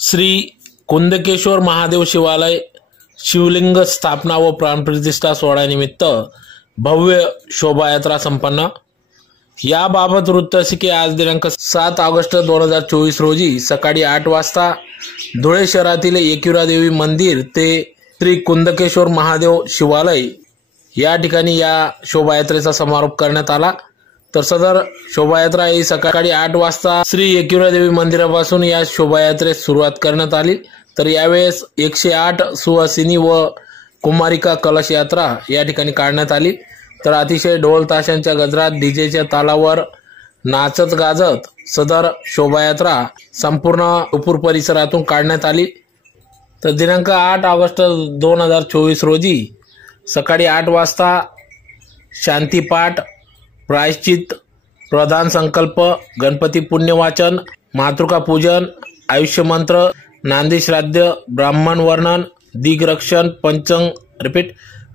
श्री कुंदकेश्वर महादेव शिवालय शिवलिंग स्थापना व प्राणप्रतिष्ठा सोहळ्यानिमित्त भव्य शोभायात्रा संपन्न। याबाबत वृत्त असे की आज दिनांक 7 ऑगस्ट 2024 रोजी सकाळी 8 वाजता धुळे शहरातील एकविरा देवी मंदिर ते श्री कुंदकेश्वर महादेव शिवालय या ठिकाणी या शोभायात्रेचा समारोप करण्यात आला। तर सदर शोभायात्रा ही सकाळी 8 वाजता श्री एकविरा देवी मंदिरापासून या शोभायात्रेस सुरुवात करण्यात आली। तर यावेळेस 108 सुवासिनी व कुमारिका कलश यात्रा या ठिकाणी काढण्यात आली। तर अतिशय ढोल ताशांच्या गजरात डीजेच्या तालावर नाचत गाजत सदर शोभायात्रा संपूर्ण उपूर परिसरातून काढण्यात आली। तर दिनांक 8 ऑगस्ट 2024 रोजी सकाळी 8 वाजता शांतीपाठ, प्रायश्चित, प्रधान संकल्प, गणपती पुण्यवाचन, मातृका पूजन, आयुष्य मंत्र, नांदी श्राद्ध, ब्राह्मण वर्णन, दिग्रक्षण,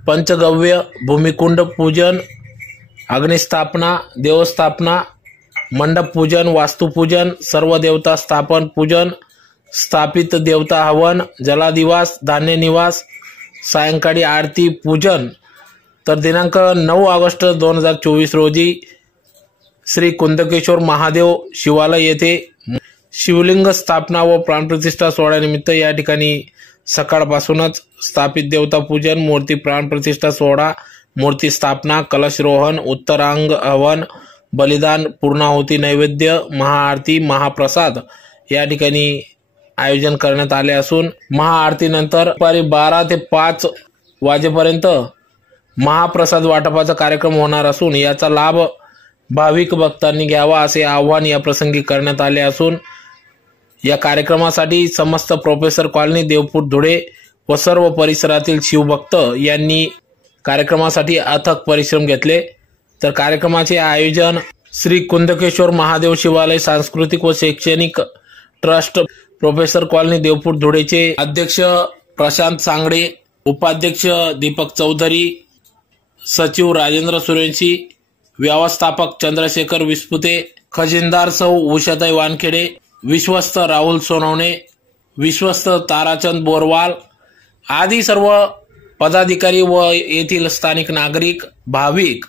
पंचगव्य, भूमिकुंड पूजन, अग्निस्थापना, देवस्थापना, मंडप पूजन, वास्तुपूजन, सर्व देवता स्थापन पूजन, स्थापित देवता हवन, जलादिवास, धान्य निवास, सायंकाळी आरती पूजन। तर दिनांक 9 ऑगस्ट 2024 रोजी श्री कुंदकेश्वर महादेव शिवालय येथे शिवलिंग स्थापना व प्राणप्रतिष्ठा सोहळ्यानिमित्त या ठिकाणी सकाळपासूनच स्थापित देवता पूजन, मूर्ती प्राणप्रतिष्ठा सोहळा, मूर्ती स्थापना, कलशरोहण, उत्तरांग हवन, बलिदान, पूर्णाहुती नैवेद्य, महाआरती, महाप्रसाद या ठिकाणी आयोजन करण्यात आले असून महाआरतीनंतर दुपारी 12 ते 5 वाजेपर्यंत महाप्रसाद वाटपाचा कार्यक्रम होणार असून याचा लाभ भाविक भक्तांनी घ्यावा असे आवाहन या प्रसंगी करण्यात आले असून या कार्यक्रमासाठी समस्त प्रोफेसर कॉलनी, देवपूर, धुळे व सर्व परिसरातील शिवभक्त यांनी कार्यक्रमासाठी अथक परिश्रम घेतले। तर कार्यक्रमाचे आयोजन श्री कुंदकेश्वर महादेव शिवालय सांस्कृतिक व शैक्षणिक ट्रस्ट, प्रोफेसर कॉलनी, देवपूर, धुळेचे अध्यक्ष प्रशांत सांगडे, उपाध्यक्ष दीपक चौधरी, सचिव राजेंद्र सुरेंशी, व्यवस्थापक चंद्रशेखर विस्पुते, खजिनदार सौ उषाताई वानखेडे, विश्वस्त राहुल सोनवणे, विश्वस्त ताराचंद बोरवाल आदी सर्व पदाधिकारी व येथील स्थानिक नागरिक, भाविक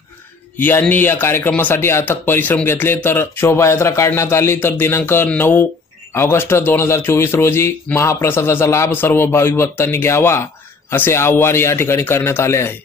यांनी या कार्यक्रमासाठी अथक परिश्रम घेतले। तर शोभायात्रा काढण्यात आली। तर दिनांक 9 ऑगस्ट 2024 रोजी महाप्रसादाचा लाभ सर्व भाविक भक्तांनी घ्यावा असे आवाहन या ठिकाणी करण्यात आले आहे।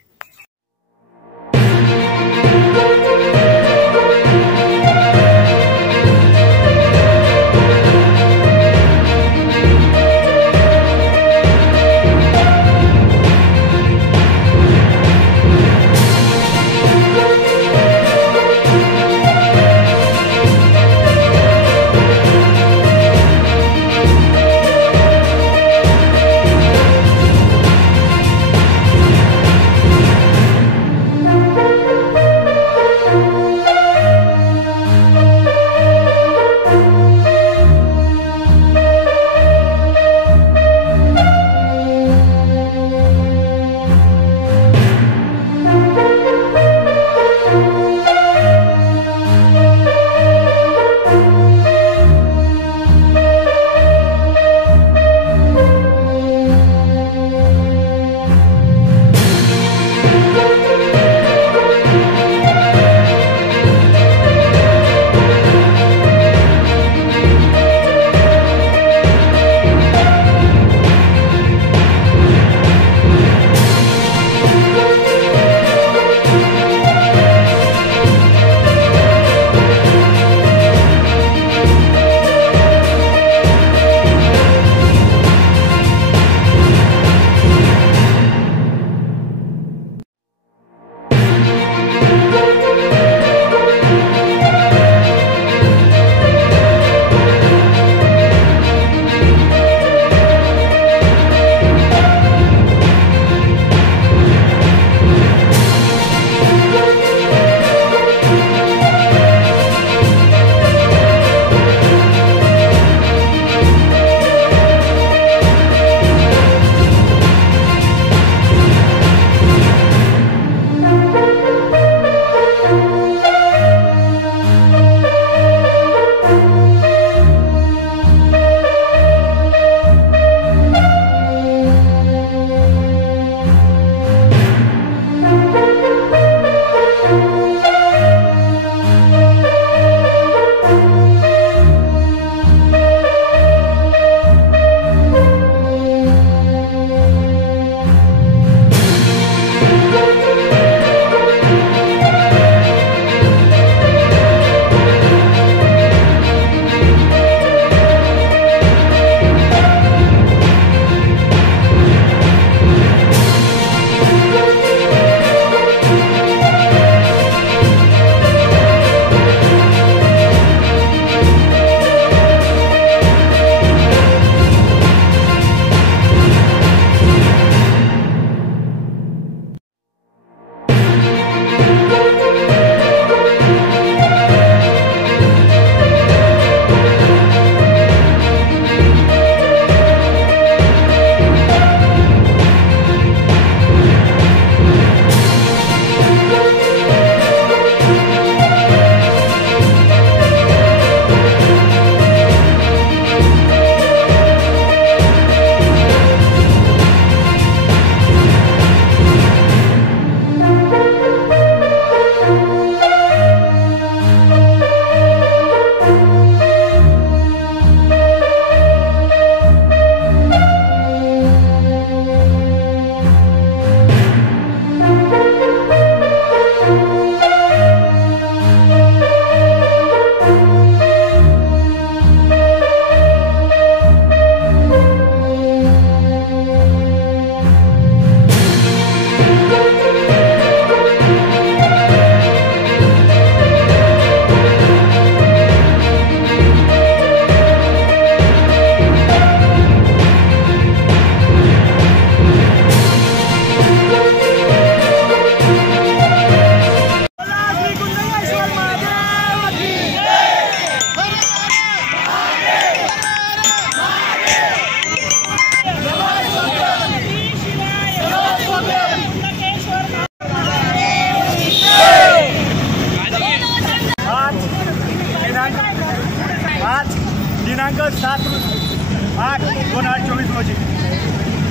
दिनांक 7/8/2024 रोजी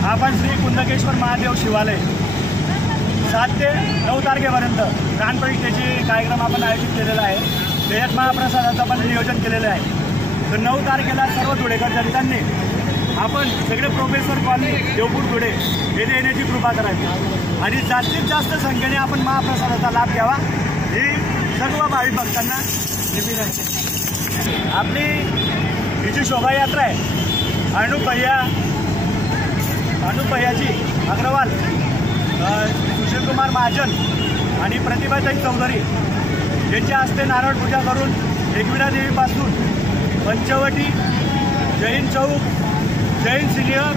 आपण श्री कुंदकेश्वर महादेव शिवालय 7 ते 9 तारखेपर्यंत प्राणप्रतिष्ठेची कार्यक्रम आपण आयोजित केलेला आहे. त्याच्यात महाप्रसादाचं पण नियोजन केलेलं आहे. तर 9 तारखेला सर्व धुळेकर जनतांनी आपण सगळे प्रोफेसर कॉलनी देवपूर धुळे येथे येण्याची कृपा करायची आणि जास्तीत जास्त संख्येने आपण महाप्रसादाचा लाभ घ्यावा ही सर्व भाविक भक्तांना विनंती. आपली ही जी शोभायात्रा आहे अनुपय्याजी अग्रवाल, सुशीलकुमार महाजन आणि प्रतिभाताई चौधरी यांच्या हस्ते नारळ पूजा करून एकविरा देवीपासून पंचवटी, जैन चौक, जैन सिनियर,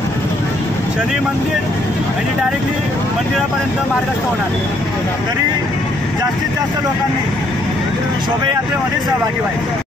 शनी मंदिर आणि डायरेक्टली मंदिरापर्यंत मार्गस्थ होणार. तरी जास्तीत जास्त लोकांनी शोभायात्रेमध्ये सहभागी व्हायचे.